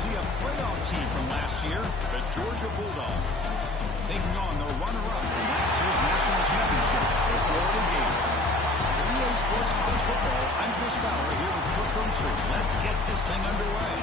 see a playoff team from last year, the Georgia Bulldogs, taking on the runner-up from last year's national championship, the Florida Gators. For EA Sports College Football, I'm Chris Fowler here with Kirk Herbstreit. Let's get this thing underway.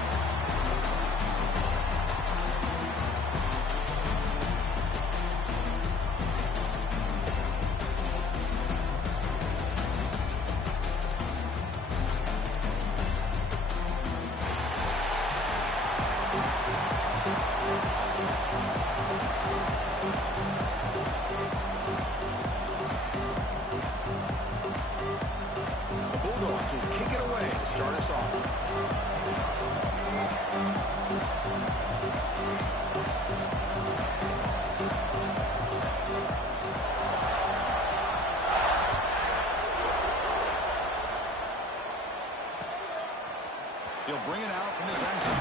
He'll bring it out from his end zone.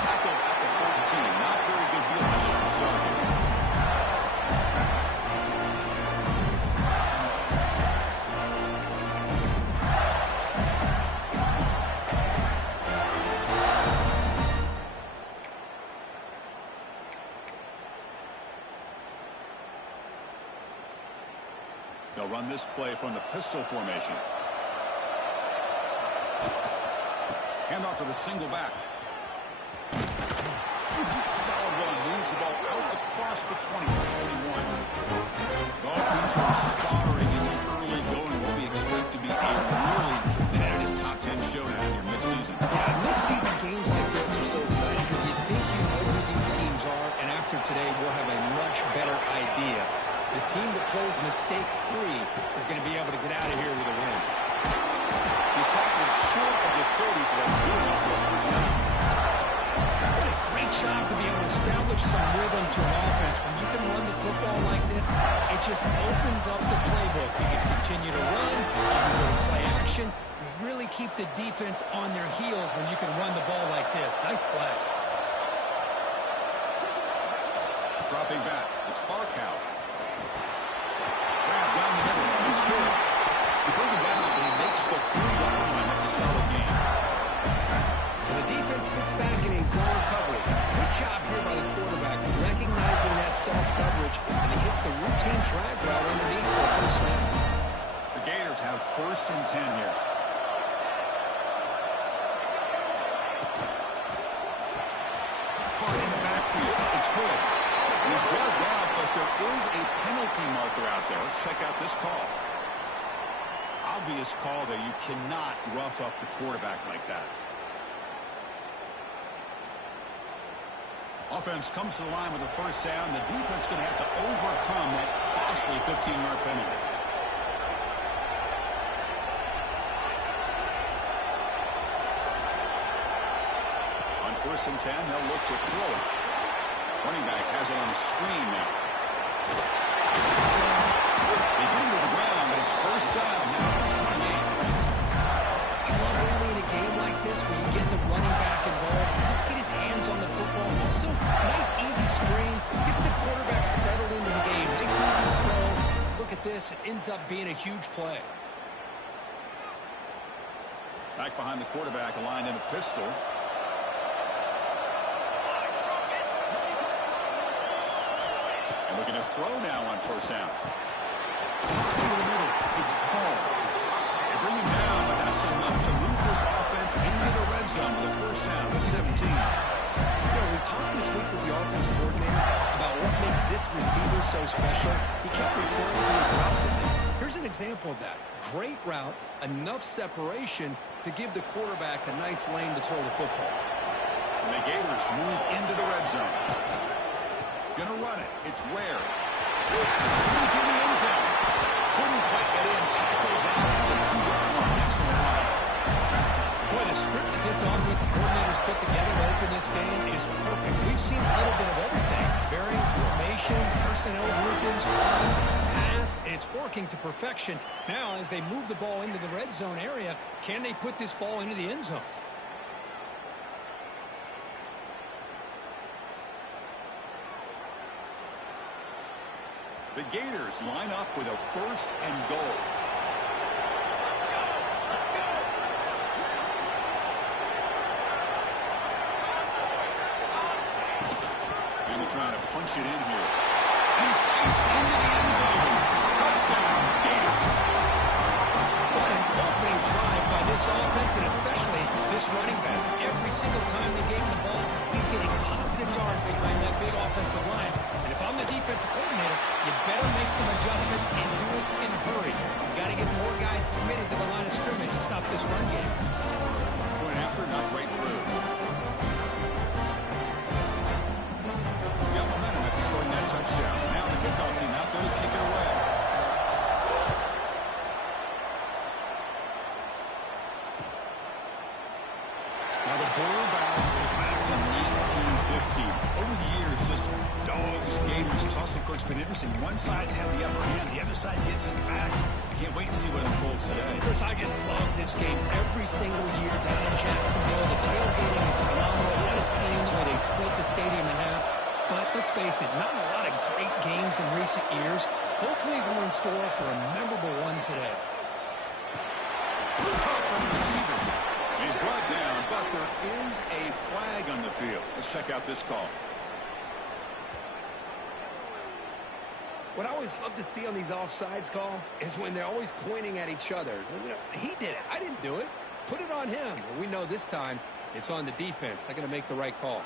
Tackled at the 14. Not very good field position to start here. They'll run this play from the pistol formation. Hand off to the single back. Solid run. Moves the ball out across the 20 to 21. Both teams are scoring in the early going. What we expect to be a really competitive top 10 showdown here midseason. Yeah, midseason games like this are so exciting because you think you know who these teams are, and after today we'll have a much better idea. The team that plays mistake-free is going to be able to get out of here with a win. He's tackled short of the 30, but that's good enough for a first down. What a great job to be able to establish some rhythm to an offense. When you can run the football like this, it just opens up the playbook. You can continue to run, you can go to play action. You really keep the defense on their heels when you can run the ball like this. Nice play. Dropping back, it's Barkow. Grab down the middle, it's good. He brings it down, and he makes the 3-yard line. That's a solid game. And the defense sits back in a zone coverage. Good job here by the quarterback, recognizing that soft coverage, and he hits the routine drag route underneath for a first down. The Gators have 1st and 10 here. Caught in the backfield. It's Hood. He's well down, but there is a penalty marker out there. Let's check out this call. Obvious call there. You cannot rough up the quarterback like that. Offense comes to the line with a first down. The defense is going to have to overcome that costly 15-yard penalty. On 1st and 10, they'll look to throw it. Running back has it on the screen now. They get him to the ground, but it's first down now at 28. I love early in a game like this where you get the running back involved. You just get his hands on the football. Also, nice, easy screen. Gets the quarterback settled into the game. Nice, easy throw. Look at this. It ends up being a huge play. Back behind the quarterback, aligned in a pistol. And looking to throw now on first down. Over the middle, it's Paul. They bring him down, but that's enough to move this offense into the red zone for the first down to 17. You know, we talked this week with the offense coordinator about what makes this receiver so special. He kept referring to his route with him. Here's an example of that. Great route, enough separation to give the quarterback a nice lane to throw the football. And the Gators move into the red zone. Gonna run it. It's Ware. Into the end zone. Couldn't quite get in. Tackled down at the 2-yard line. Excellent run. Boy, the script that this offense coordinator's put together to open this game is perfect. We've seen a little bit of everything. Varying formations, personnel groupings, run, pass. It's working to perfection. Now, as they move the ball into the red zone area, can they put this ball into the end zone? The Gators line up with a 1st and goal. trying to punch it in here. And he fights into the end zone. Touchdown, Gators. What an opening drive by this offense, and especially this running back. Every single time they gave him the ball, he's getting positive yards behind that big offensive line. And if I'm the defensive coordinator, you better make some adjustments and do it in a hurry. You got to get more guys committed to the line of scrimmage to stop this run game. Point after, not quite through. Got momentum after scoring that touchdown. Now the kickoff team out there to kick it away. Now the ball barrel goes back to 1915. Over the years, this Dogs, Gators tussle. Coach Henderson, one side's had the upper hand, the other side gets it back. Can't wait to see what unfolds today. Chris, I just love this game every single year down in Jacksonville. The tailgating is phenomenal. What a scene the way they split the stadium in half. But let's face it, not a lot of great games in recent years. Hopefully we're in store for a memorable one today. He's brought down, but there is a flag on the field. Let's check out this call. What I always love to see on these offsides call is when they're always pointing at each other. You know, he did it. I didn't do it. Put it on him. Well, we know this time it's on the defense. They're going to make the right call.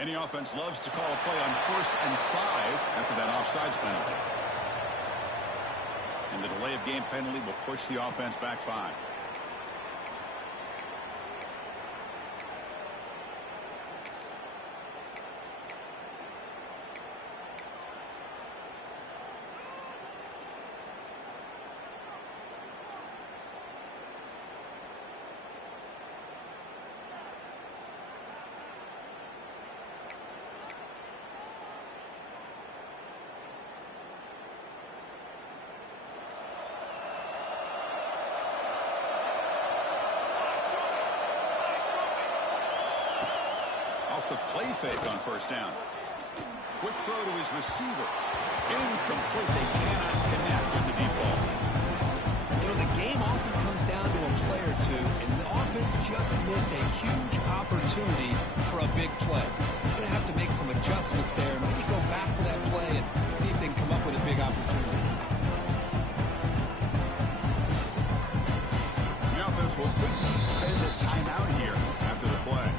Any offense loves to call a play on 1st and 5 after that offsides penalty. And the delay of game penalty will push the offense back 5. Off the play fake on 1st down. Quick throw to his receiver. Incomplete. They cannot connect with the deep ball. You know, the game often comes down to a play or two, and the offense just missed a huge opportunity for a big play. They're going to have to make some adjustments there, and maybe go back to that play and see if they can come up with a big opportunity. The offense will quickly spend a timeout here after the play.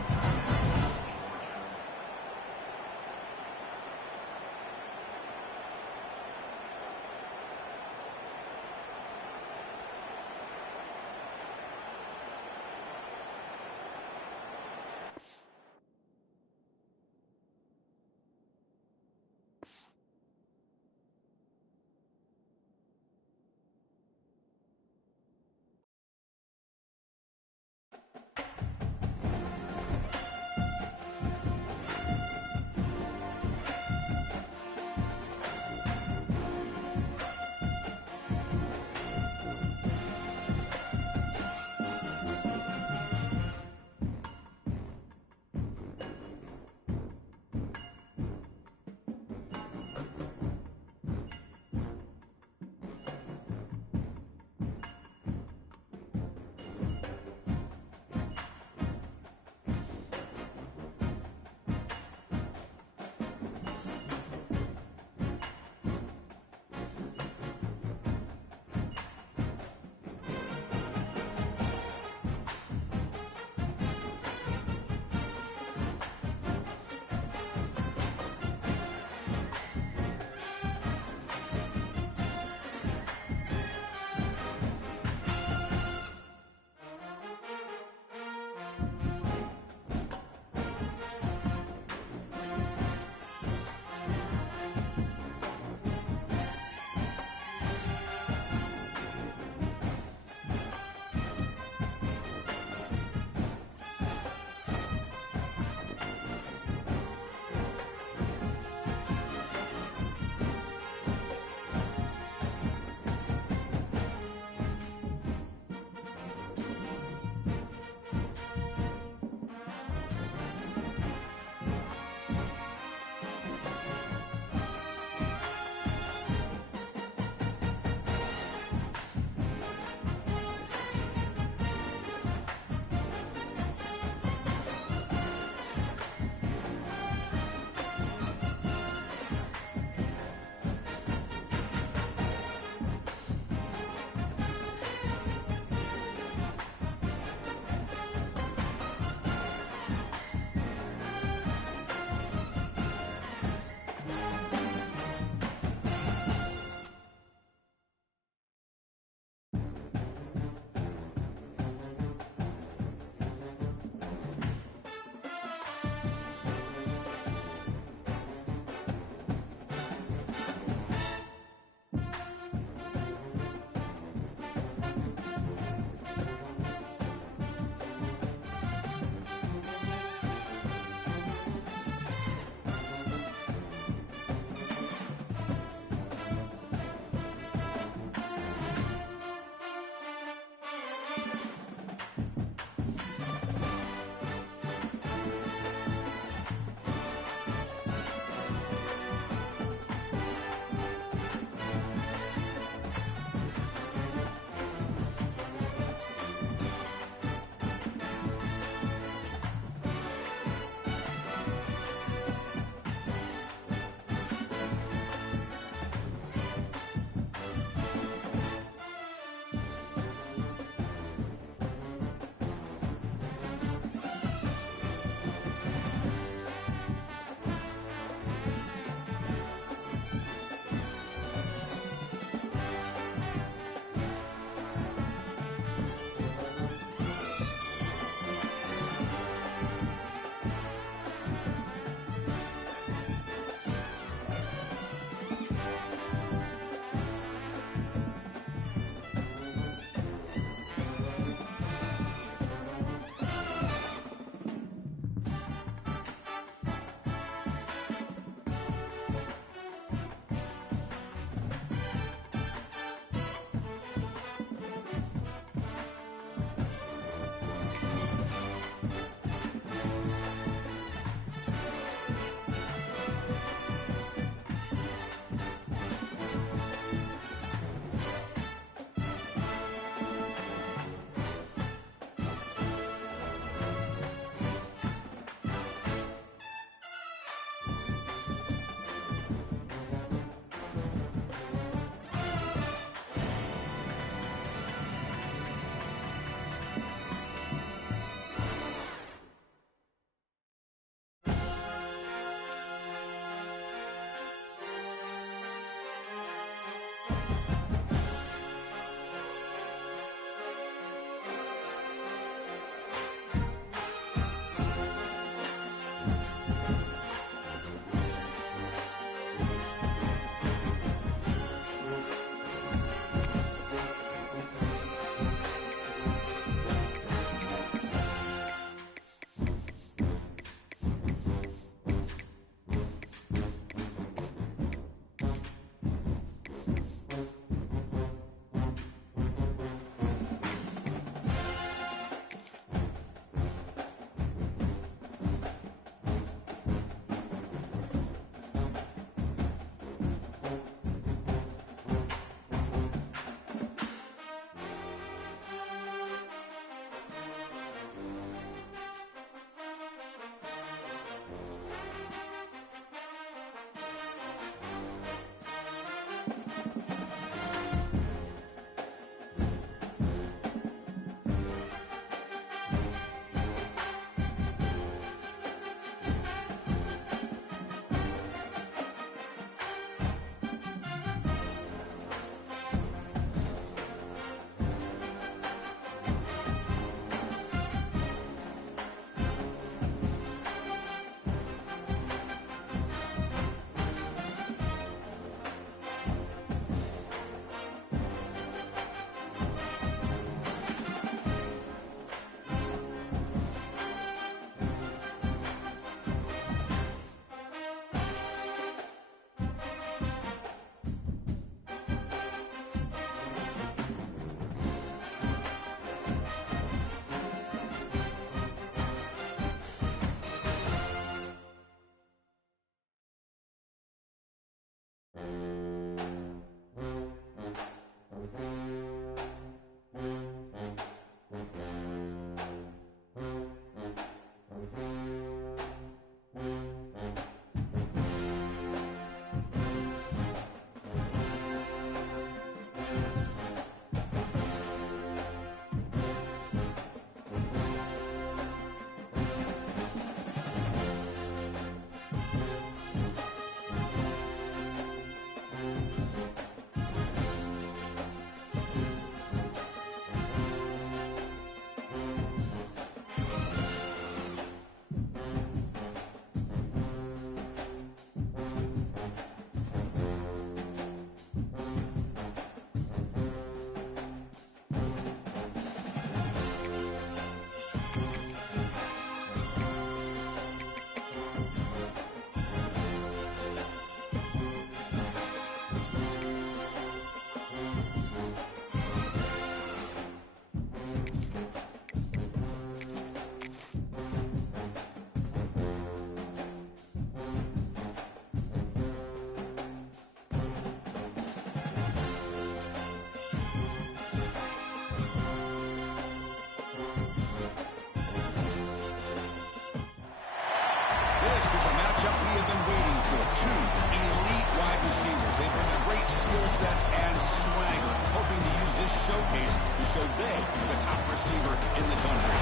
receivers. They bring a great skill set and swagger, hoping to use this showcase to show they are the top receiver in the country.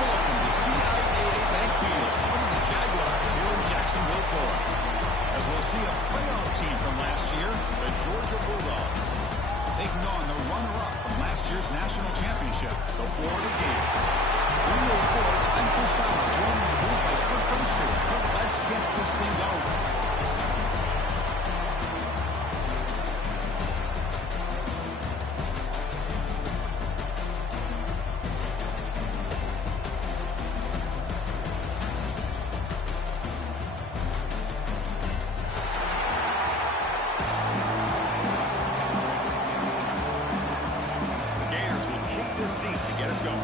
Welcome to TIAA Bank Field, home of the Jaguars here in Jacksonville, Florida. As we'll see a playoff team from last year, the Georgia Bulldogs, taking on the runner-up from last year's national championship, the Florida Gators. Radio Sports, I'm Chris Fowler, joined in the booth by Kirk Herbstreit. Kirk, let's get this thing going. This deep to get us going.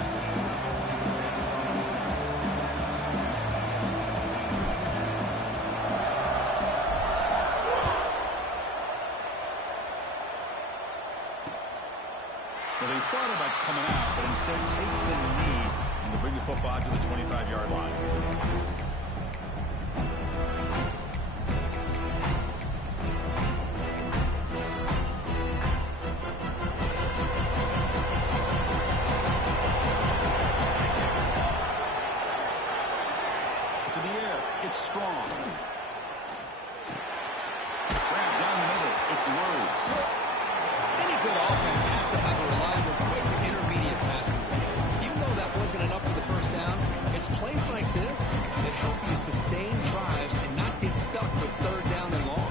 Well, they thought about coming out, but instead takes a knee and to bring the football to the 25-yard line. It's strong. Grab down the middle. It's Rhodes. Any good offense has to have a reliable, quick, intermediate passing game. Even though that wasn't enough for the first down, it's plays like this that help you sustain drives and not get stuck with third down and long.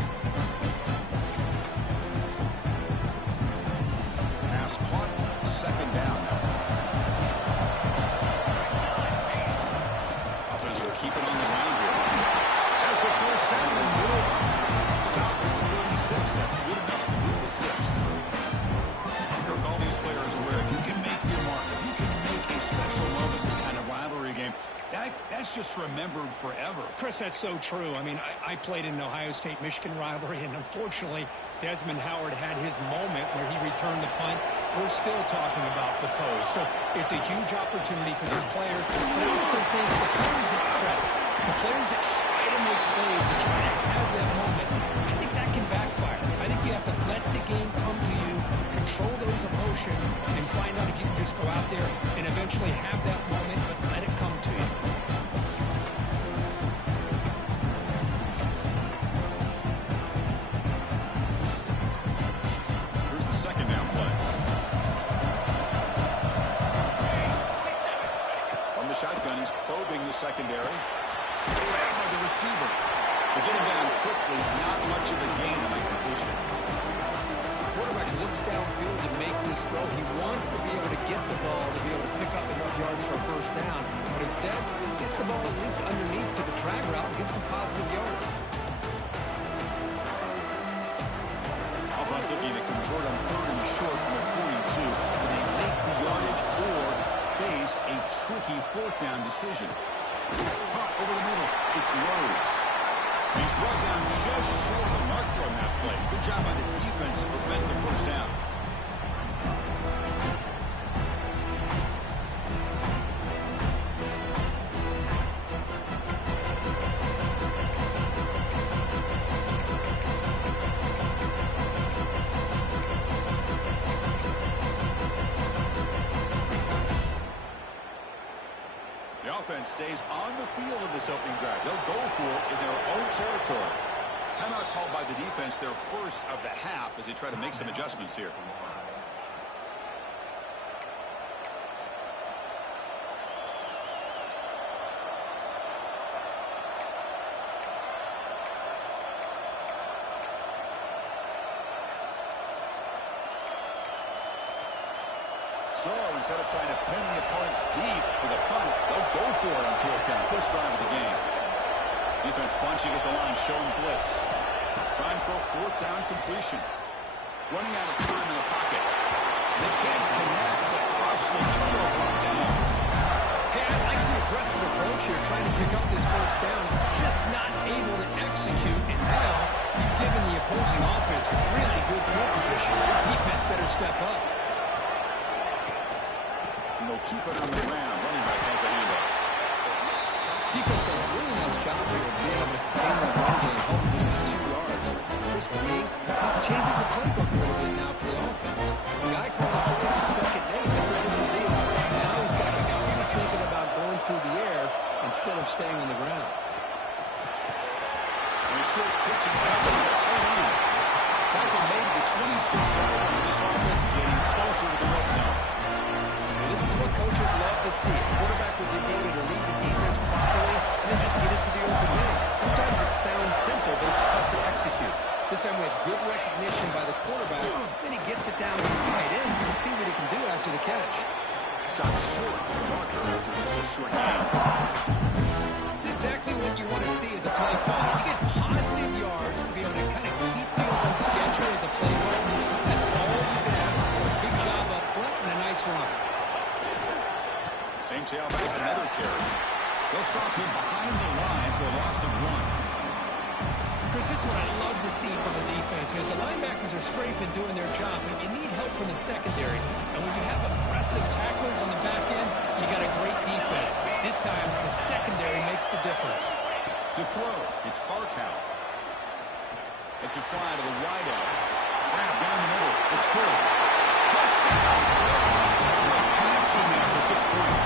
Pass caught. Second down. Offense will keep it on the ground here. There's the first down and good. Stop at the 36. That's good enough to move the sticks. Kirk, all these players aware if you can make your mark, if you can make a special moment this kind of rivalry game, that's just remembered forever. Chris, that's so true. I mean, I played in an Ohio State-Michigan rivalry, and unfortunately, Desmond Howard had his moment where he returned the punt. We're still talking about the pose. So it's a huge opportunity for these players. But I also think the players that press, the players that try to make plays, that try to have that moment, I think that can backfire. I think you have to let the game come to you, control those emotions, and find out if you can just go out there and eventually have that moment, but let it come to you. Here's the second down play. From the shotgun, he's probing the secondary. Grabbed by the receiver. They get him down quickly. Not much of a gain on that completion. The quarterback looks downfield to make this throw. He wants to be able to get the ball to be able to pick up enough yards for a first down. But instead, gets the ball at least underneath to the drag route and gets some positive yards. Offense looking to convert on third and short from the 42. Can they make the yardage or face a tricky fourth down decision? Caught over the middle. It's Rhodes. He's brought down just short of the marker on that play. Good job by the defense to prevent the first down. The offense stays on the field in this opening drive. They'll go for it in their own territory. Timeout called by the defense, their first of the half, as they try to make some adjustments here. So instead of trying to pin the opponents deep for the punt, they'll go for it on fourth down. First drive of the game. Defense bunching at the line, showing blitz. Trying for a fourth down completion. Running out of time in the pocket. They can't connect. It's a costly turnover on downs. Hey, I like the aggressive approach here, trying to pick up this first down. Just not able to execute. And now you've given the opposing offense really good field position. The defense better step up. And they'll keep it on the ground. Running back has the handoff. Defense does a really nice job here of being able to contain the run game, hoping to yards. Chris, to me, this changes the playbook a little bit now for the offense. The guy calling plays at second name, that's a different deal. Now he's got a guy thinking about going through the air instead of staying on the ground. And a short pitch and catch to the tight end. Tackle made the 26-yard line. This offense getting closer to the red zone. Well, this is what coaches love to see. A quarterback with the ability to read the defense properly and then just get it to the open man. Sometimes it sounds simple, but it's tough to execute. This time we have good recognition by the quarterback. Then he gets it down to the tight end. You can see what he can do after the catch. Stopped short of the marker after just a short gain. It's exactly what you want to see as a play caller. You get positive yards to be able to kind of keep you on schedule as a play caller. That's all you can ask for. Good job up front and a nice run. Same tailback, another carry. They'll stop him behind the line for a loss of 1. Chris, this is what I love to see from the defense, because the linebackers are scraping, doing their job, but you need help from the secondary. And when you have aggressive tacklers on the back end, you got a great defense. This time, the secondary makes the difference. To throw, it's Barkow. It's a fly to the wideout. Grab down the middle. It's Hill. Touchdown. No connection there for 6 points.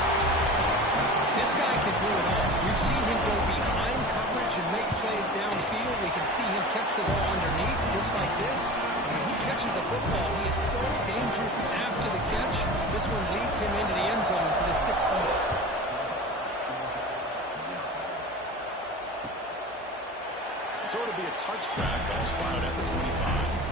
This guy can do it all. We've seen him go behind coverage and make plays downfield. We can see him catch the ball underneath just like this. And when he catches a football, he is so dangerous after the catch. This one leads him into the end zone for the 6 points. So it'll be a touchback. Ball spotted at the 25.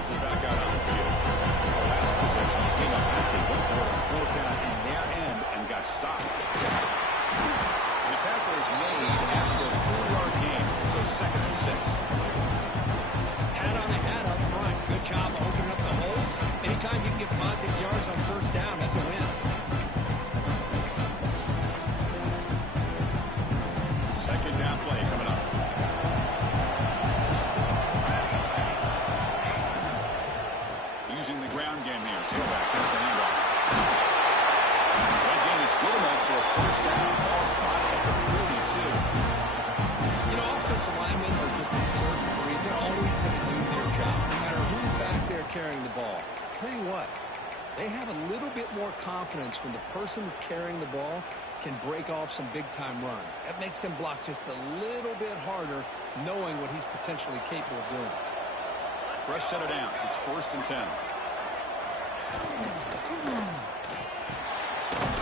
Is back out on the field. The last possession came up empty. 1-4 count in their end and got stopped. The tackle is made after a 4-yard gain, so 2nd and 6. Hat on the hat up front. Good job opening up the holes. Anytime you can get positive yards on first down, that's a win. 2nd down play coming up. Using the ground game here. Tailback has the handoff. That gain is good enough for a first down. Ball spotted at the 42. You know, offensive linemen are just a certain breed. They're always going to do their job, no matter who's back there carrying the ball. I'll tell you what, they have a little bit more confidence when the person that's carrying the ball can break off some big-time runs. That makes them block just a little bit harder, knowing what he's potentially capable of doing. Fresh set of downs. It's 1st and 10.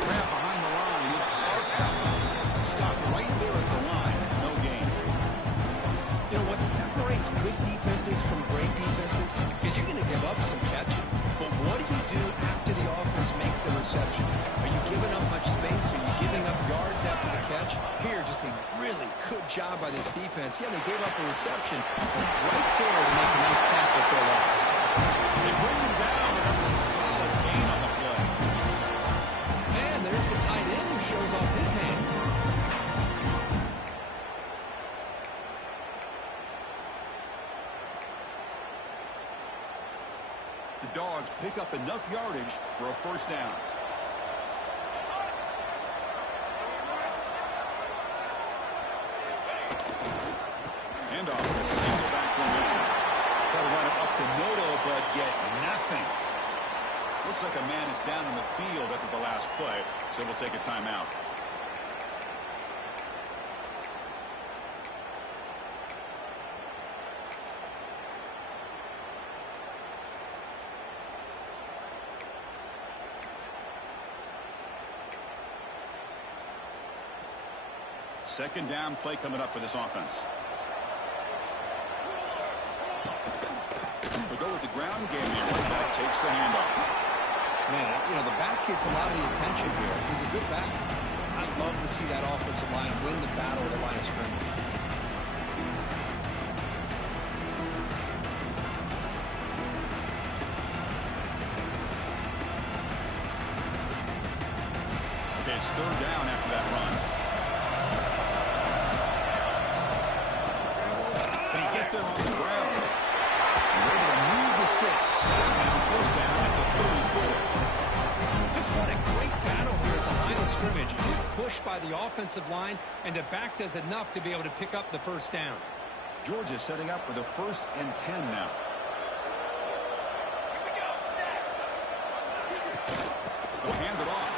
Grab behind the line. It's Barkow. Stopped right there at the line. No gain. You know, what separates good defenses from great defenses is you're going to give up some catches. But what do you do after the offense makes the reception? Are you giving up much space? Are you giving up yards after the catch? Here, just a really good job by this defense. Yeah, they gave up a reception, but right there to make a nice tackle for a loss. They bring him down, and that's a solid gain on the play. And there's the tight end who shows off his hands. The Dogs pick up enough yardage for a first down. Handoff in a single back formation. Try to run it up to Noto, but get nothing. Looks like a man is down in the field after the last play, so we'll take a timeout. Second down play coming up for this offense. They go with the ground game here. That takes the handoff. Man, you know, the back gets a lot of the attention here. He's a good back. I'd love to see that offensive line win the battle at the line of scrimmage. Okay, it's 3rd down after that run. There on the ground. We're able to move this sticks. Second down, first down at the 34. Just what a great battle here at the line of scrimmage. Good push by the offensive line, and the back does enough to be able to pick up the first down. Georgia setting up with a 1st and 10 now. They'll hand it off.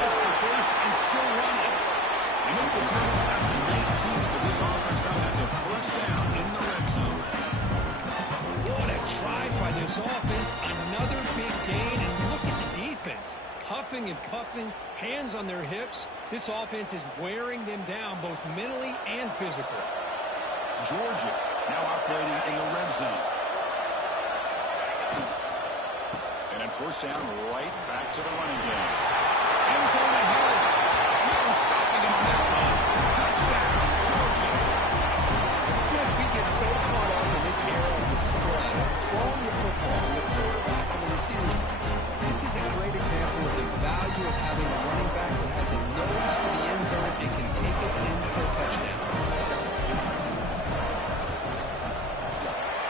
Gets the first and still running. They make the tackle at the 19, but this offense now has a first down in the red zone. What a drive by this offense. Another big gain, and look at the defense. Huffing and puffing, hands on their hips. This offense is wearing them down both mentally and physically. Georgia now operating in the red zone. And then first down, right back to the running game. End zone ahead. No stopping him on that one. Touchdown, Georgia. Chris, we get so caught up in this era of the spread, throwing the football, the quarterback and the receiver. This is a great example of the value of having a running back that has a nose for the end zone and can take it in for a touchdown.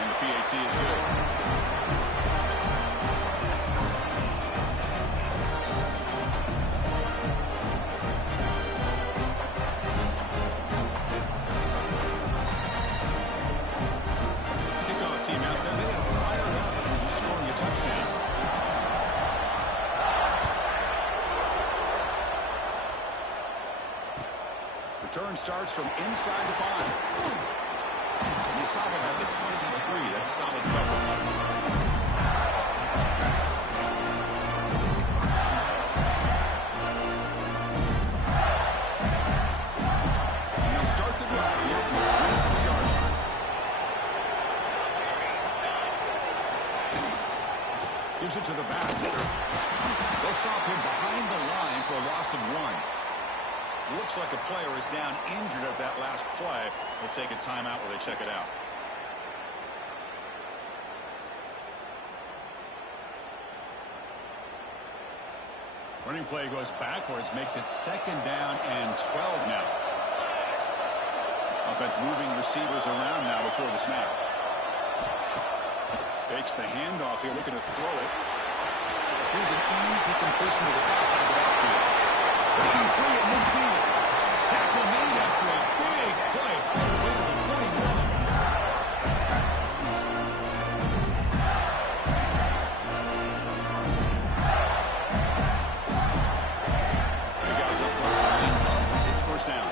And the PAT is good. Return starts from inside the 5. And they stop him at the 23. That's solid coverage. And they'll start the drive here from the 23-yard line. Gives it to the back. They'll stop him behind the line for a loss of 1. Looks like a player is down injured at that last play. We'll take a timeout while they check it out. Running play goes backwards, makes it 2nd down and 12 now. Offense moving receivers around now before the snap. Fakes the handoff here, looking to throw it. Here's an easy completion to the back of the backfield. Breaking free at midfield. Tackle made after a big play all the way to the 41. The guys up front. It's first down.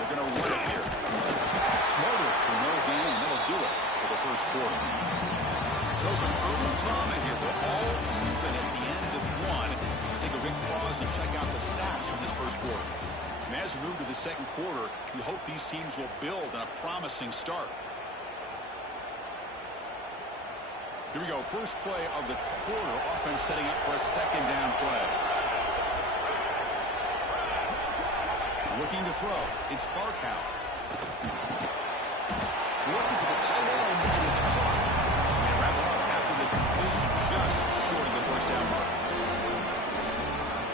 They're going to run it here. Slaughter for no gain, and that'll do it for the first quarter. So some early drama here. We're all even at the end of 1. Let's take a quick pause and check out the stats from this first quarter. And as we move to the second quarter, we hope these teams will build on a promising start. Here we go. First play of the quarter. Offense setting up for a 2nd down play. Looking to throw. It's Barkow. Looking for the tight end, and it's caught. And wrap it up after the completion, just short of the first down mark.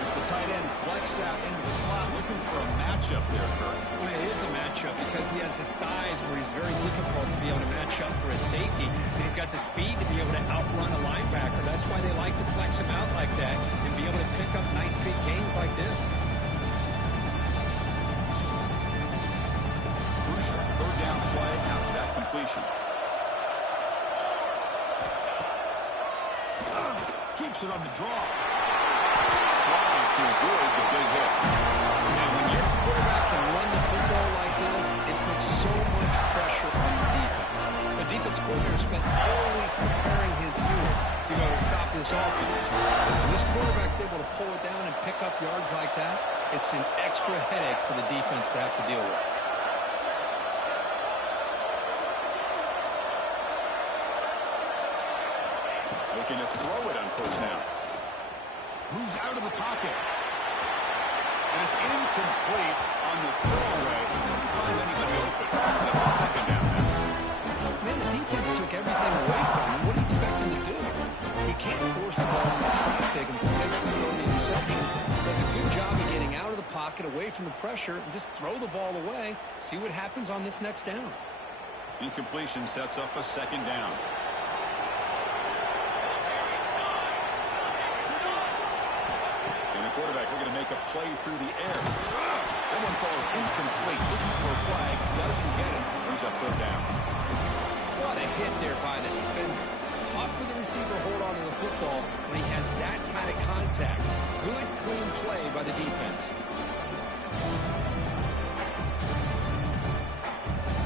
It's the tight end flexed out into the slot, looking for a matchup there, Kurt. Well, it is a matchup because he has the size where he's very difficult to be able to match up for a safety. And he's got the speed to be able to outrun a linebacker. That's why they like to flex him out like that and be able to pick up nice big gains like this. Crucial 3rd down play after that completion. Keeps it on the draw. Slides to avoid the big hit. Now, when your quarterback can run the football like this, it puts so much pressure on the defense. The defense coordinator spent all week preparing his unit to go to stop this offense. When this quarterback's able to pull it down and pick up yards like that, it's an extra headache for the defense to have to deal with. Looking to throw it on first down. Moves out of the pocket. And it's incomplete on the throwaway. Couldn't find anybody open. It's up to 2nd down now. Man, the defense took everything away from him. What do you expect him to do? He can't force the ball into traffic and potentially throw the interception. Does a good job of getting out of the pocket, away from the pressure, and just throw the ball away. See what happens on this next down. Incompletion sets up a second down. And the quarterback looking to make a play through the air. That one falls incomplete. Looking for a flag. Doesn't get it. Brings up third down. What a hit there by the defender. Tough for the receiver to hold on to the football when he has that kind of contact. Good, clean play by the defense.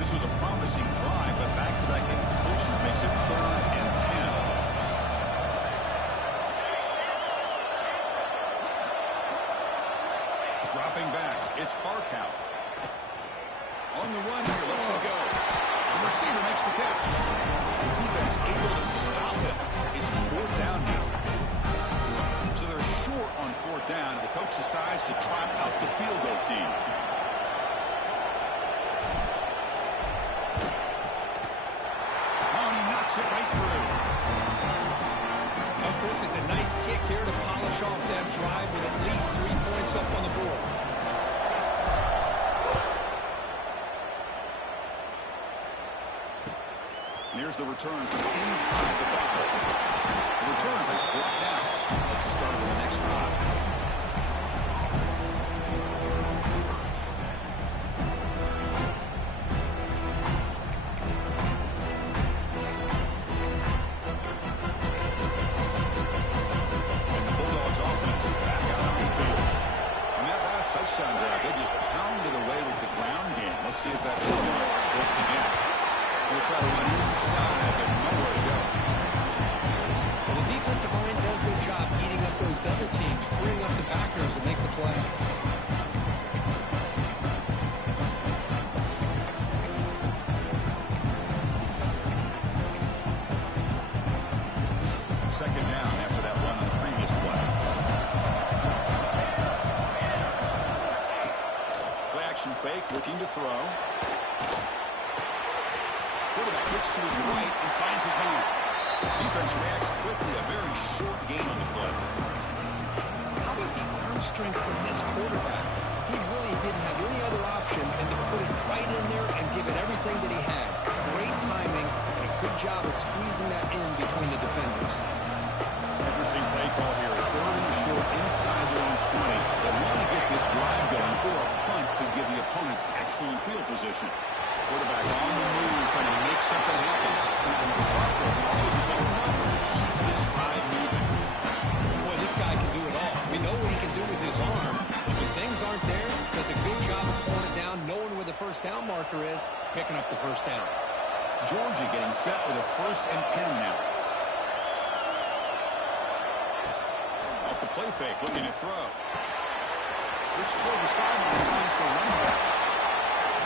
This was a promising drive, but back-to-back incompletions makes it 3rd and 10. Dropping back, it's Barkow. On the run here, lets it go. The receiver makes the catch. Defense able to stop it. It's 4th down now. So they're short on 4th down. The coach decides to trot out the field goal team. It right through. Of course, it's a nice kick here to polish off that drive with at least 3 points up on the board. And here's the return from inside the 5. The return is brought down. Let's start with the next drive. See if that works again. We'll try to run inside, but nowhere to go. Well, the defensive line does their job eating up those double teams, freeing up the backers to make the play. Second down after that run on the previous play. Play action fake, looking to throw. Quarterback looks to his right and finds his man. Defense reacts quickly. A very short gain on the play. How about the arm strength from this quarterback? He really didn't have any other option than to put it right in there and give it everything that he had. Great timing and a good job of squeezing that in between the defenders. Interesting play call here. 3rd and short inside their own 20. They want to get this drive going, or a punt could give the opponents excellent field position. Quarterback on the move, trying to make something happen. The sophomore follows his own number and keeps this drive moving. Boy, this guy can do it all. We know what he can do with his arm. But when things aren't there, does a good job of pulling it down, knowing where the first down marker is, picking up the first down. Georgia getting set with a 1st and 10 now. Off the play fake, looking to throw. Looks toward the sideline, finds the running back.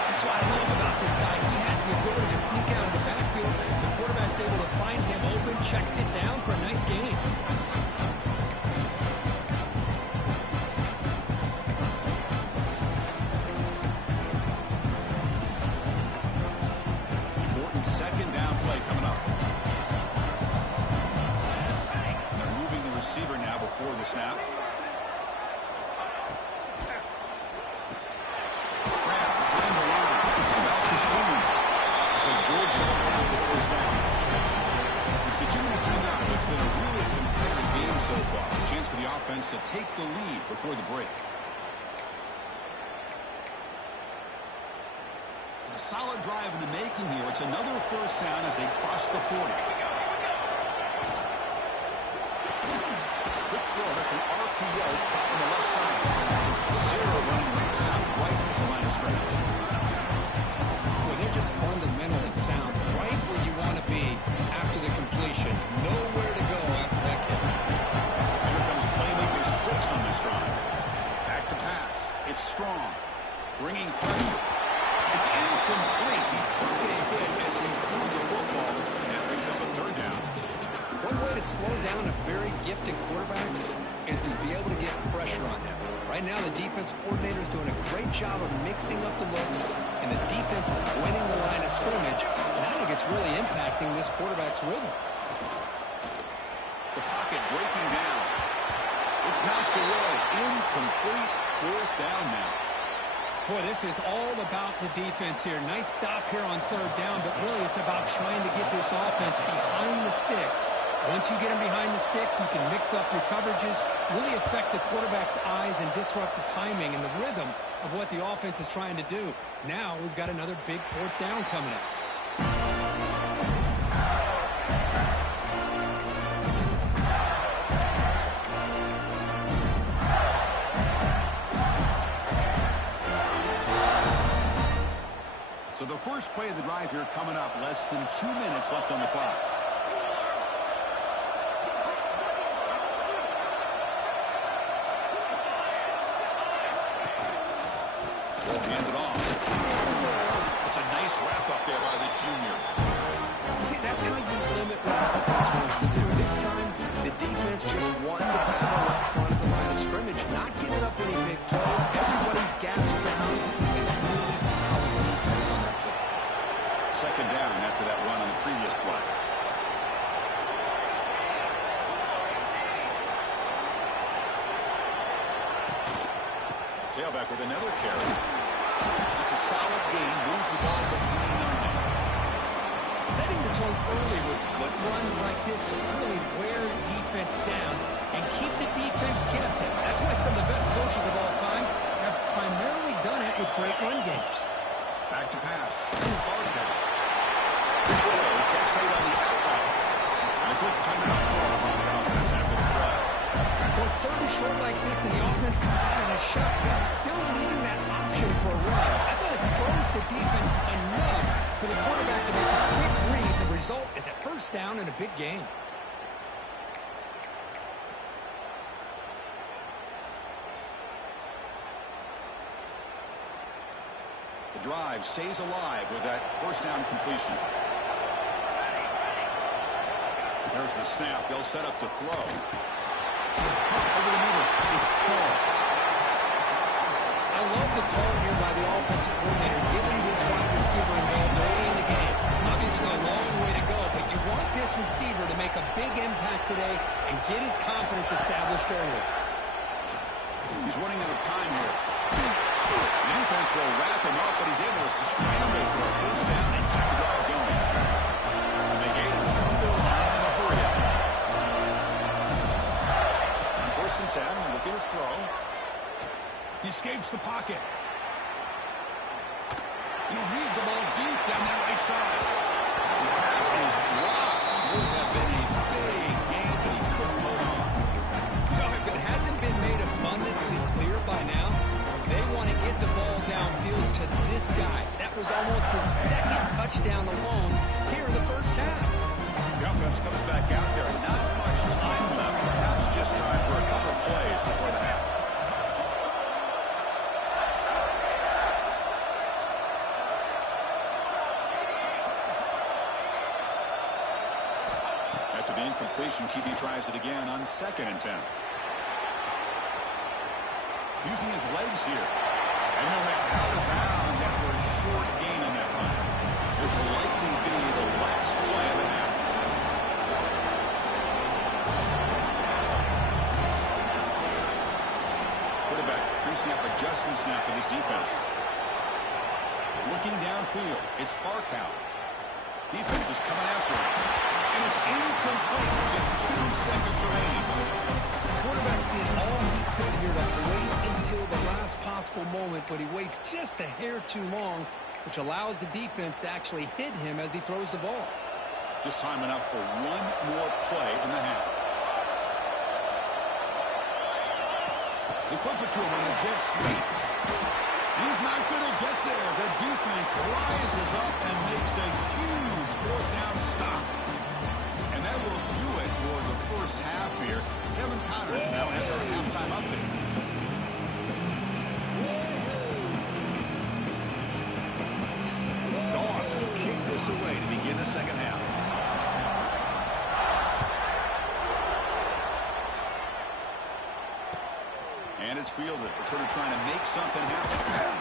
That's what I love about this guy. He has the ability to sneak out of the backfield. The quarterback's able to find him open, checks it down for a nice gain. Important second down play coming up. They're moving the receiver now before the snap. Georgia have the first down. It's the 2-minute timeout. It's been a really competitive game so far. A chance for the offense to take the lead before the break. And a solid drive in the making here. It's another first down as they cross the 40. Quick throw. That's an RPO caught on the left side. Zero running route stop right at the line of scrimmage. They're just fundamentally sound, right where you want to be after the completion. Nowhere to go after that kick. Here comes playmaker 6 on this drive. Back to pass. It's Strong. Bringing pressure. It's incomplete. He took a hit as he threw the football. And that brings up a 3rd down. One way to slow down a very gifted quarterback is to be able to get pressure on him. Right now, the defense coordinator is doing a great job of mixing up the looks, and the defense is winning the line of scrimmage, and I think it's really impacting this quarterback's rhythm. The pocket breaking down. It's knocked away. Incomplete. 4th down now. Boy, this is all about the defense here. Nice stop here on third down, but really it's about trying to get this offense behind the sticks. Once you get them behind the sticks, you can mix up your coverages, really affect the quarterback's eyes and disrupt the timing and the rhythm of what the offense is trying to do. Now we've got another big fourth down coming up. So the first play of the drive here coming up, less than 2 minutes left on the clock. Will hand it off. It's a nice wrap up there by the junior. See, that's how you limit what the offense wants to do. This time, the defense just wanted to battle up front at the line of scrimmage, not giving up any big plays. Everybody's gap sound. It's really solid defense on that play. Second down after that run on the previous play. Tailback with another carry. It's a solid gain. Moves the ball to 29. Setting the tone early with good runs like this can really wear defense down and keep the defense guessing. That's why some of the best coaches of all time have primarily done it with great run games. Back to pass. Here's Barker. Catch made on the outlet. And a good timeout call on the offense after the play. Well, it's third and short like this, and the offense comes out in a shotgun, still leaving that option for a run. I thought it throws the defense enough for the quarterback to make a quick read. The result is a first down and a big gain. The drive stays alive with that first down completion. There's the snap. They'll set up the throw. Over the middle. It's Paul. I love the call here by the offensive coordinator, giving this wide receiver involved early in the game. Obviously a long way to go, but you want this receiver to make a big impact today and get his confidence established early. He's running out of time here. The defense will wrap him up, but he's able to scramble for a first down and keep the drive going. And the Gators come to the line in a hurry up. On 1st and 10, looking to throw. He escapes the pocket. He leaves the ball deep down that right side. The pass is dropped. Would have been a big gain, but he couldn't hold on. Well, if it hasn't been made abundantly clear by now, they want to get the ball downfield to this guy. That was almost his second touchdown alone here in the first half. The offense comes back out there. Not much time left. Perhaps just time for a couple of plays before the half. After the incompletion, QB tries it again on 2nd and 10. Using his legs here. And he'll have out of bounds after a short gain on that run. This will likely be the last play of the half. Quarterback pre-snap adjustments now for this defense. Looking downfield, it's Barkow. Defense is coming after him. And it's incomplete with just 2 seconds remaining. The quarterback did all he could here to wait until the last possible moment, but he waits just a hair too long, which allows the defense to actually hit him as he throws the ball. Just time enough for one more play in the half. They flip it to him on a jet sweep. He's not going to get there. The defense rises up and makes a huge 4th down stop. And that will do it for the first half here. Kevin Connors now has our halftime update. Dogs will kick this away to begin the second half. And it's fielded. Returner trying to make something happen.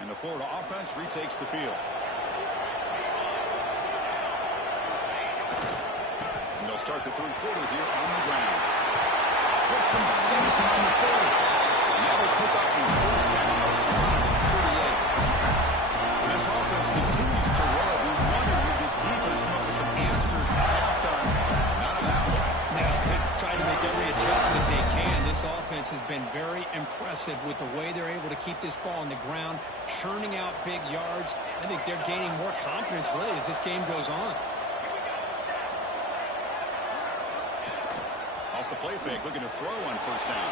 And the Florida offense retakes the field. And they'll start the third quarter here on the ground. There's some space on the third. Now we'll pick up the first down, a spot at 38. And this offense continues to roll. We wonder, would this defense come up with some answers at halftime? None of that one. Now they're trying to make every adjustment they can. This offense has been very impressive with the way they're able to keep this ball on the ground, churning out big yards. I think they're gaining more confidence, really, as this game goes on. Off the play fake, looking to throw on first down.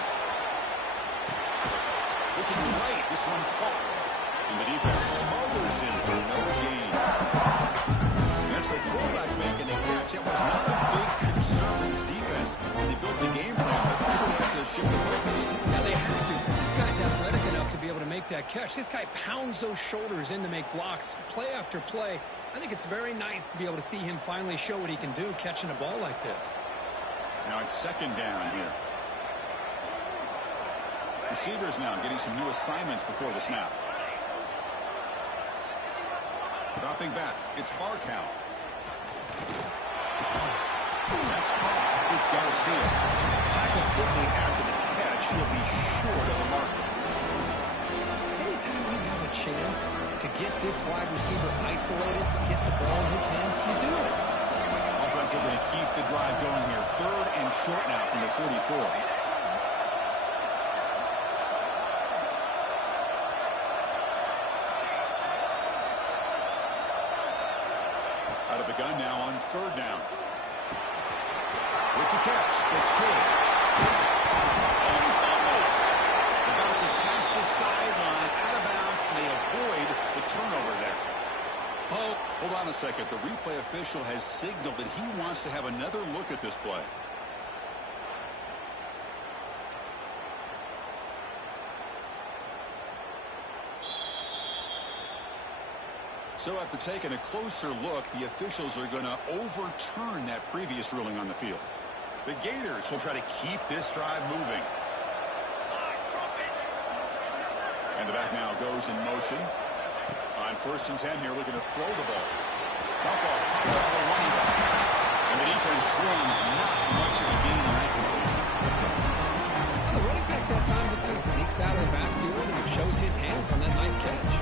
Looking right, this one caught. And the defense smothers him for no gain. That's the fullback making a catch. It was not a big concern with this defense when they built the game plan, but people have to shift the focus. Now they have to, because this guy's athletic enough to be able to make that catch. This guy pounds those shoulders in to make blocks, play after play. I think it's very nice to be able to see him finally show what he can do catching a ball like this. Now it's second down here. Receivers now getting some new assignments before the snap. Dropping back, it's Barkow. That's caught. It's Garcia. Tackled quickly after the catch. He'll be short of the marker. Anytime you have a chance to get this wide receiver isolated, to get the ball in his hands, you do it. Offensively to keep the drive going here. Third and short now from the 44. Out of the gun now on third down. With the catch, it's good. And he fumbles. The bounces past the sideline, out of bounds, and they avoid the turnover there. Oh, hold on a second. The replay official has signaled that he wants to have another look at this play. So after taking a closer look, the officials are going to overturn that previous ruling on the field. The Gators will try to keep this drive moving. And the back now goes in motion. On 1st and 10 here, looking to throw the ball. Dump off, caught out of the running back. And the defense swings, not much of a gain on that completion. Well, the running back that time just kind of sneaks out of the backfield and shows his hands on that nice catch.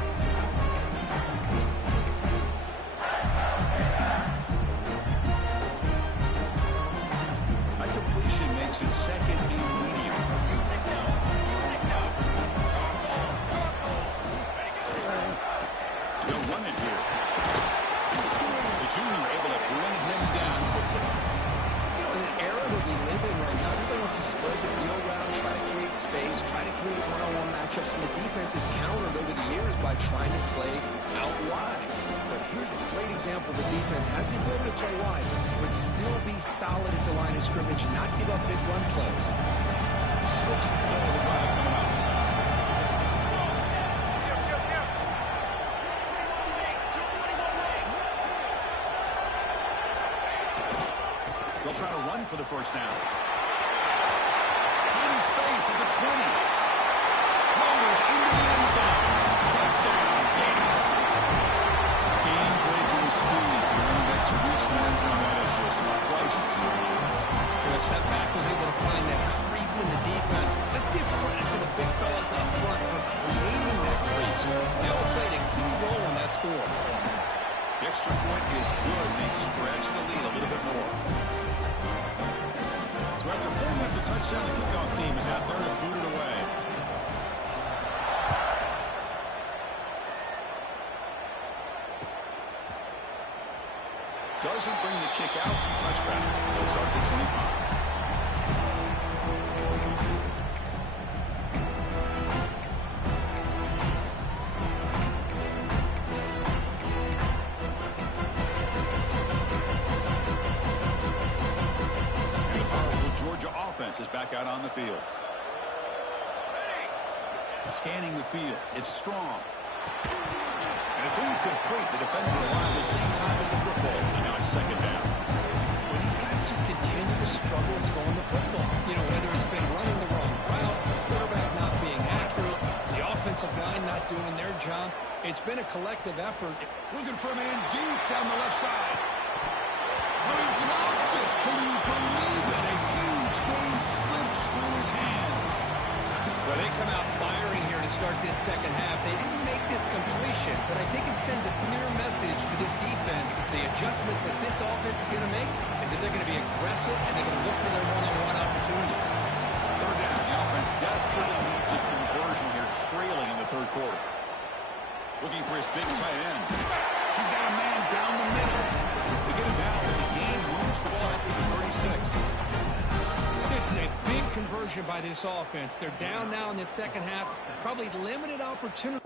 That completion makes it second and medium. They'll run it here. The junior able to bring him down quickly. You know, in an era that we live in right now, everybody wants to spread the field around, try to create space, try to create one-on-one matchups, and the defense is countered over the years by trying to play out wide. But here's a great example. The defense has the ability to play wide, but still be solid at the line of scrimmage and not give up big run plays. Sixth play of the drive coming up. They'll try to run for the first down. In space at the 20. Motors into the end zone. Touchdown, Gators. Game-breaking speed for the running back to reach the end zone. That is just priceless. The setback was able to find that crease in the defense. Let's give credit to the big fellas up front for creating that crease. They all played a key role in that score. The extra point is good. They stretch the lead a little bit more. So after pulling up the touchdown, the kickoff team is out there to boot it away. Doesn't bring the kick out. Touchback. They'll start at the 25. Is back out on the field. Scanning the field. It's strong. And it's incomplete. The defender alive at the same time as the football. And now it's second down. Well, these guys just continue to struggle throwing the football. You know, whether it's been running the wrong route, the quarterback not being accurate, the offensive offensive line not doing their job. It's been a collective effort. Looking for a man deep down the left side. But he dropped it. Can you believe it? A huge gain slips through his hands. Well, they come out firing here to start this second half. They didn't make this completion, but I think it sends a clear message to this defense that the adjustments that this offense is going to make is that they're going to be aggressive and they're going to look for their one-on-one opportunities. Third down. The offense desperately needs a conversion here, trailing in the third quarter. Looking for his big tight end. He's got a man down the middle. They get him down, but the game moves the ball at the 36. This is a big conversion by this offense. They're down now in the second half. Probably limited opportunity.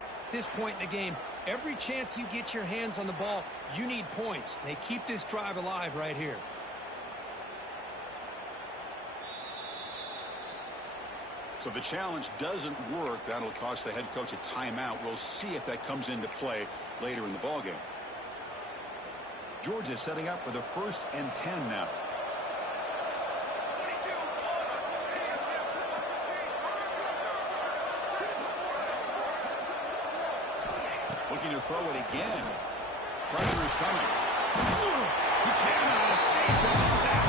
At this point in the game, every chance you get your hands on the ball, you need points. They keep this drive alive right here. So the challenge doesn't work. That'll cost the head coach a timeout. We'll see if that comes into play later in the ballgame. Georgia setting up for the 1st and 10 now. Looking to throw it again. Pressure is coming. He cannot escape. It's a sack.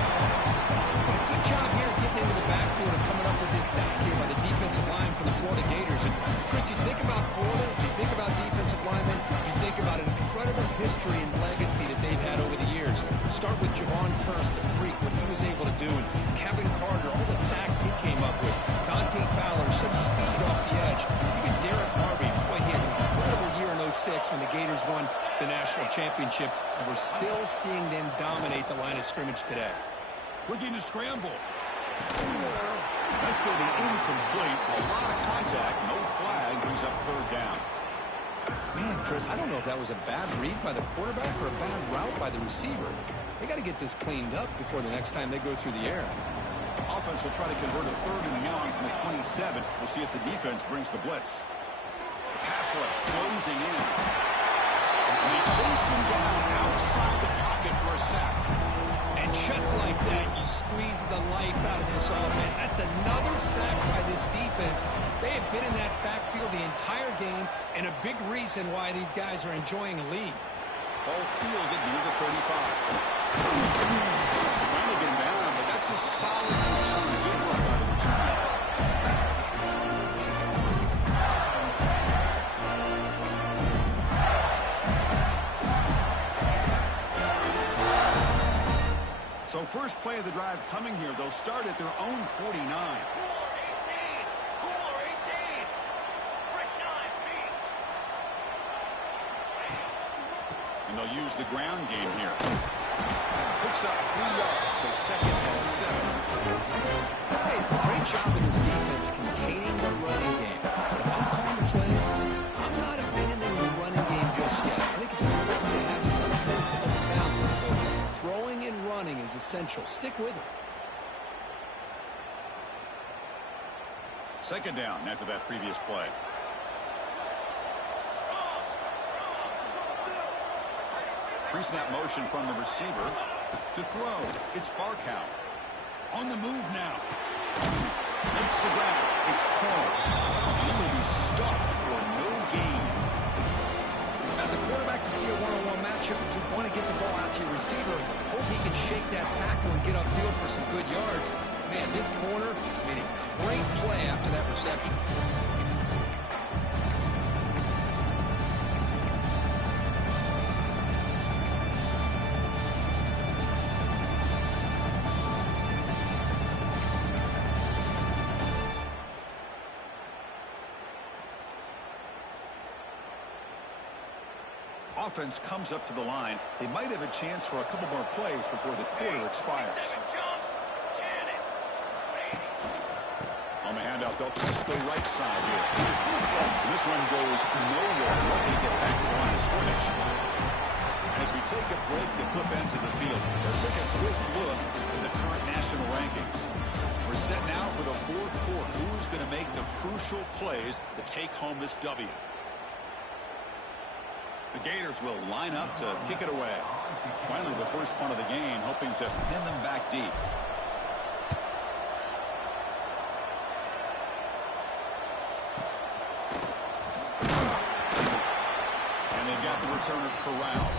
A good job here getting into the backfield and coming up with this sack here by the defensive line for the Florida Gators. And Chris, you think about Florida, you think about defensive linemen, you think about an incredible history and legacy that they've had over the years. Start with Javon Curse, the freak, what he was able to do, and Kevin Carter, all the sacks he came up with. Dante Fowler, some speed off the edge. Even Derek Harvey, boy, he had an incredible year in 06 when the Gators won the national championship, and we're still seeing them dominate the line of scrimmage today. Looking to scramble. That's going to be incomplete. A lot of contact. No flag. Brings up third down. Man, Chris, I don't know if that was a bad read by the quarterback or a bad route by the receiver. They got to get this cleaned up before the next time they go through the air. Offense will try to convert a 3rd and long from the 27. We'll see if the defense brings the blitz. The pass rush closing in. And they chase him down outside the pocket for a sack. And just like that, you squeeze the life out of this offense. That's another sack by this defense. They have been in that backfield the entire game, and a big reason why these guys are enjoying a lead. Ball fielded near the 35. Trying to get him down, but that's a solid return. Good work by the return. So first play of the drive coming here. They'll start at their own 49. And they'll use the ground game here. Picks up 3 yards, so 2nd and 7. Hey, it's a great job of this defense containing the running game. But if I'm calling the plays, I'm not abandoning the running game just yet. I think it's important to have some sense of balance. So throwing and running is essential. Stick with it. 2nd down after that previous play. Pre-snap motion from the receiver to throw. It's Barkow. On the move now. Makes the grab. It's Paul. He will be stuffed for no gain. As a quarterback, you see a one-on-one matchup, but you want to get the ball out to your receiver. Hope he can shake that tackle and get upfield for some good yards. Man, this corner made a great play after that reception. Offense comes up to the line. They might have a chance for a couple more plays before the quarter expires. On the handoff, they'll test the right side here. And this one goes nowhere. Lucky to get back to the line of scrimmage. As we take a break to flip into the field, let's take a quick look at the current national rankings. We're set now for the 4th quarter. Who's going to make the crucial plays to take home this W? The Gators will line up to kick it away. Finally, the first punt of the game, hoping to pin them back deep. returner corralled.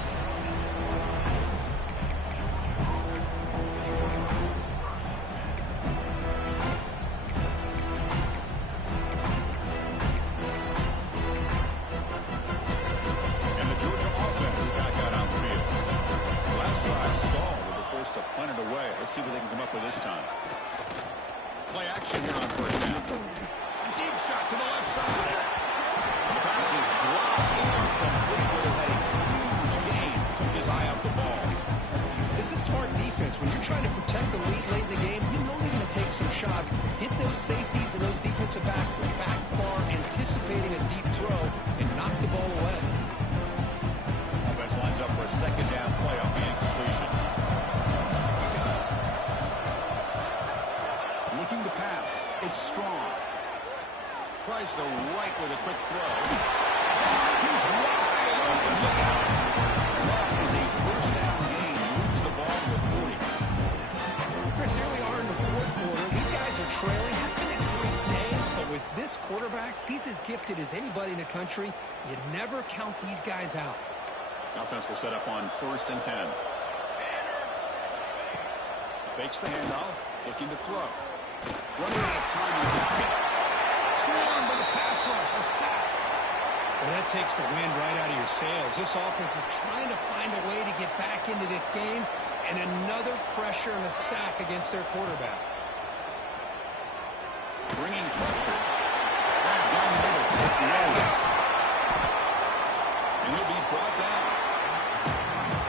And the Georgia offense is back out on the field. Last drive stalled. They were forced to punt it away. Let's see what they can come up with this time. Play action here on first down. Deep shot to the left side. The pass is dropped incomplete, but it had a huge gain. Took his eye off the ball. This is smart defense. When you're trying to protect the lead late in the game, you know they're going to take some shots, hit those safeties and those defensive backs back far, anticipating a deep throw, and knock the ball away. Offense lines up for a second down play off the incompletion. Looking to pass. It's Strong. Tries the right with a quick throw. He's wide open. Look out. That is a first down gain. Moves the ball to the 40. Chris, here we are in the fourth quarter. These guys are trailing. Have been a great day, but with this quarterback, he's as gifted as anybody in the country. You never count these guys out. Offense will set up on 1st and 10. Fakes the handoff. Looking to throw. Running out of time. You can pick. Swarmed by the pass rush. A sack. Well, that takes the wind right out of your sails. This offense is trying to find a way to get back into this game, and another pressure and a sack against their quarterback. Bringing pressure. Down the middle. It's Rhodes. And he'll be brought down.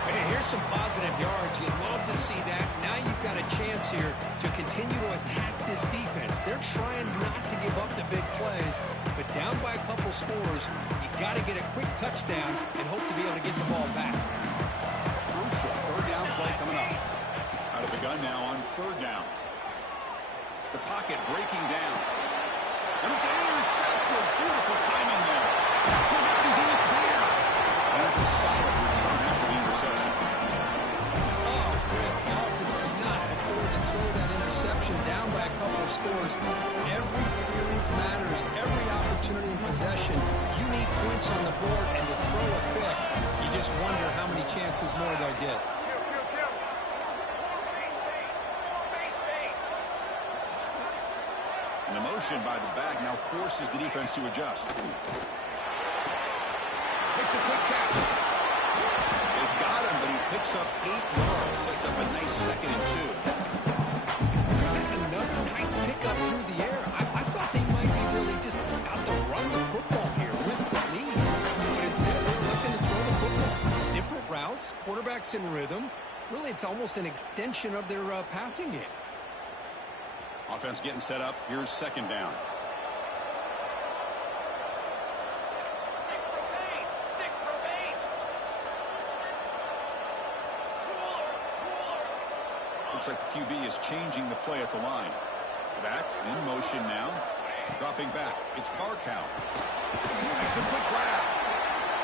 Hey, here's some positive yards. You'd love to see that. Now you've got a chance here to continue to attack this defense. They're trying not to give up the big plays, but down by a couple scores, you got to get a quick touchdown and hope to be able to get the ball back. Crucial third down play coming up. Out of the gun now on 3rd down. The pocket breaking down. And it's intercepted. Beautiful timing there. He's in the clear. And it's a solid return after the interception. Oh, Chris, the offense could not afford to throw that interception down by a couple of scores. Every series matters. Every opportunity in possession. You need points on the board, and to throw a pick, you just wonder how many chances more they'll get. And the motion by the back now forces the defense to adjust. Makes a quick catch. They've got him, but he picks up 8 yards. Sets up a nice 2nd and 2. Chris, that's another nice pickup through the air. I thought they might be really just out to run the football here with the lead. But instead, they're looking to throw the football. Different routes, quarterbacks in rhythm. Really, it's almost an extension of their passing game. Offense getting set up. Here's 2nd down. Looks like the QB is changing the play at the line. That in motion now. Dropping back. It's Barkow. Makes a quick grab.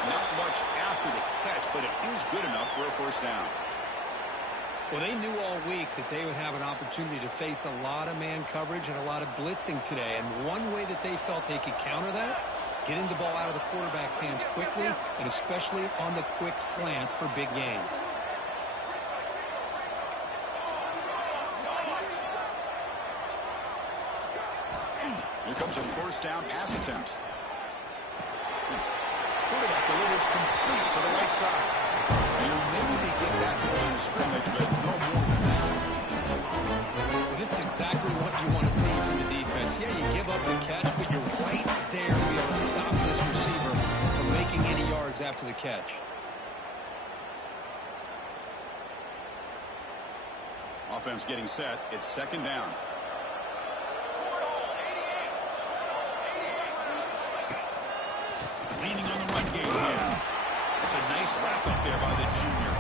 Not much after the catch, but it is good enough for a first down. Well, they knew all week that they would have an opportunity to face a lot of man coverage and a lot of blitzing today. And one way that they felt they could counter that, getting the ball out of the quarterback's hands quickly, and especially on the quick slants for big gains. Here comes a first down pass attempt. Quarterback delivers complete to the right side. You'll maybe get back to the line of scrimmage, but no more than that. Well, this is exactly what you want to see from the defense. Yeah, you give up the catch, but you're right there to be able to stop this receiver from making any yards after the catch. Offense getting set. It's 2nd down. Leaning on the run game here. It's a nice wrap up there by the junior.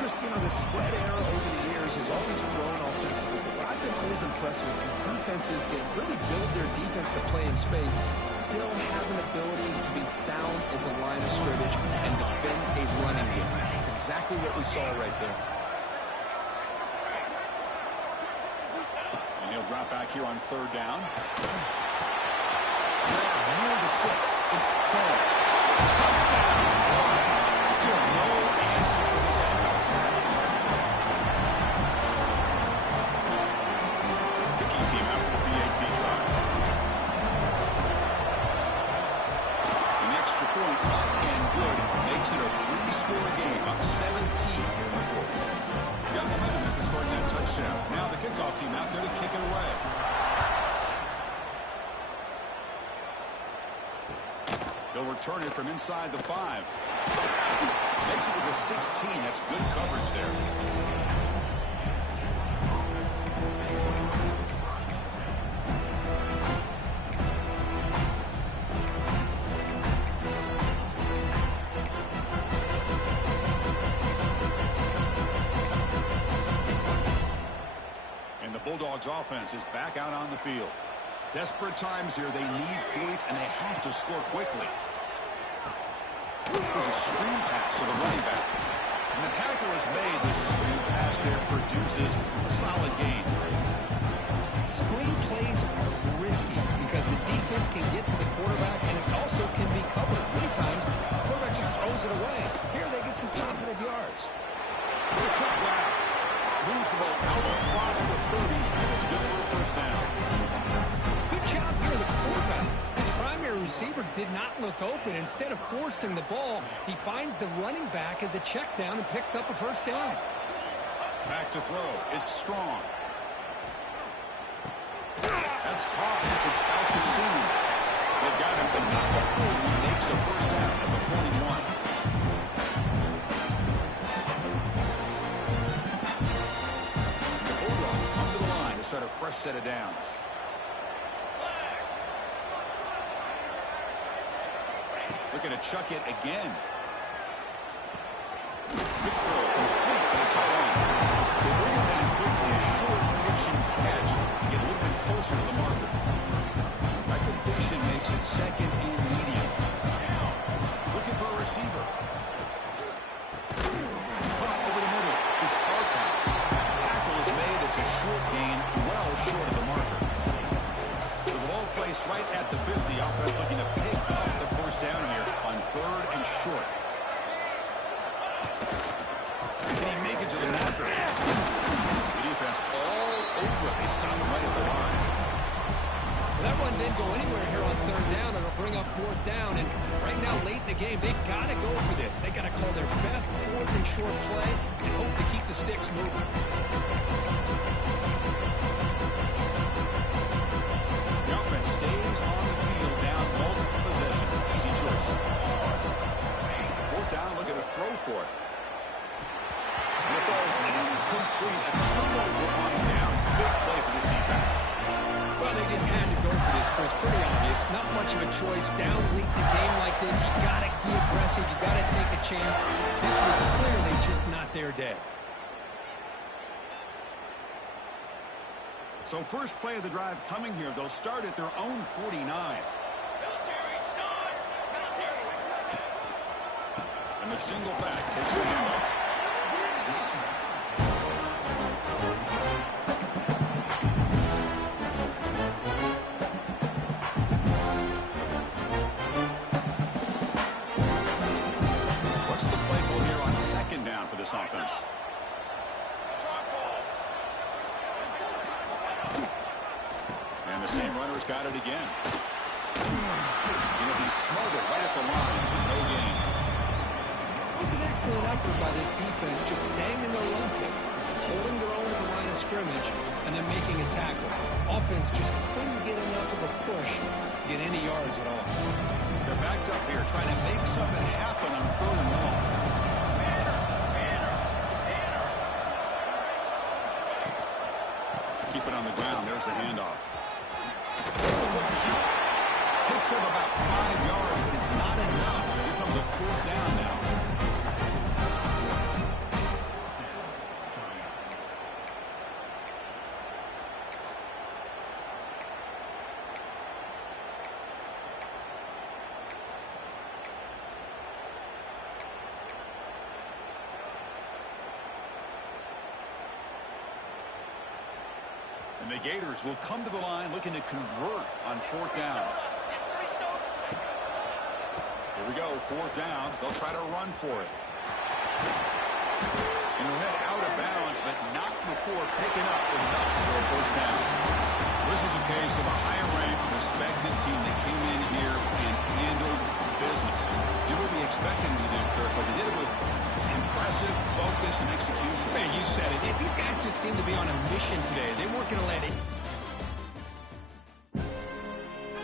Chris, you know, the spread era over the years has always grown offensively. But what I've been always impressed with defenses that really build their defense to play in space still have an ability to be sound at the line of scrimmage and defend a running game. It's exactly what we saw right there. And he'll drop back here on 3rd down. Near the sticks. It's called. Touchdown. drive. An extra point up and good. Makes it a 3-score game, up 17 here in the fourth. Got momentum after scoring that touchdown. Now the kickoff team out there to kick it away. They'll return it from inside the 5. Makes it to the 16. That's good coverage there. And the Bulldogs offense is back out on the field. Desperate times here. They need points, and they have to score quickly. There's a screen pass to the running back. And the tackle is made. The screen pass there produces a solid gain. Screen plays are risky because the defense can get to the quarterback, and it also can be covered. Many times, the quarterback just throws it away. Here they get some positive yards. It's a quick grab. Moves the ball out across the 30. It's good for a first down. Good job here, the quarterback. His primary receiver did not look open. Instead of forcing the ball, he finds the running back as a check down and picks up a first down. Back to throw. It's Strong. That's caught. It's out to soon. They've got him, but not before he makes a first down at the 41. The Bulldogs come to the line to set a fresh set of downs. Looking to chuck it again. Quick throw, complete to the tight end. They bring it down quickly, a short pitch and catch to get a little bit closer to the marker. That completion makes it second and medium. Looking for a receiver. Caught over the middle. It's Barkman. Tackle is made. It's a short gain, well short of the marker. So the ball placed right at the 50. Offense looking to pick up the first down here on 3rd and short. Can he make it to the marker? The defense all over. They stop him right at the line. That one didn't go anywhere here on 3rd down. It'll bring up 4th down. And right now, late in the game, they've got to go for this. They've got to call their best 4th and short play and hope to keep the sticks moving. The offense stays on the field down multiple possessions. Easy choice. 4th down, look at the throw for it. And it falls incomplete. A turnover on downs. Big play for this defense. Well, they just had to go for this, Chris. Pretty obvious. Not much of a choice. Down late in the game like this, you got to be aggressive. You got to take a chance. This was clearly just not their day. So first play of the drive coming here. They'll start at their own 49. And the single back takes the handoff. What's the play call here on 2nd down for this offense? And the same runner's got it again. He'll be smothered right at the line for no gain. It was an excellent effort by this defense, just staying in their run fix, holding their own at the line of scrimmage, and then making a tackle. Offense just couldn't get enough of a push to get any yards at all. They're backed up here, trying to make something happen on 3rd and long. Keep it on the ground. There's the handoff. Picks up about 5 yards, but it's not enough. Here comes a 4th down now. And the Gators will come to the line looking to convert on 4th down. Here we go, 4th down. They'll try to run for it. And he'll head out of bounds, but not before picking up enough for a first down. This was a case of a higher-ranked, respected team that came in here and handled business. Did what we expected them to do, Kirk, but they did it with impressive focus and execution. Hey, you said it. These guys just seem to be on a mission today. They weren't going to let it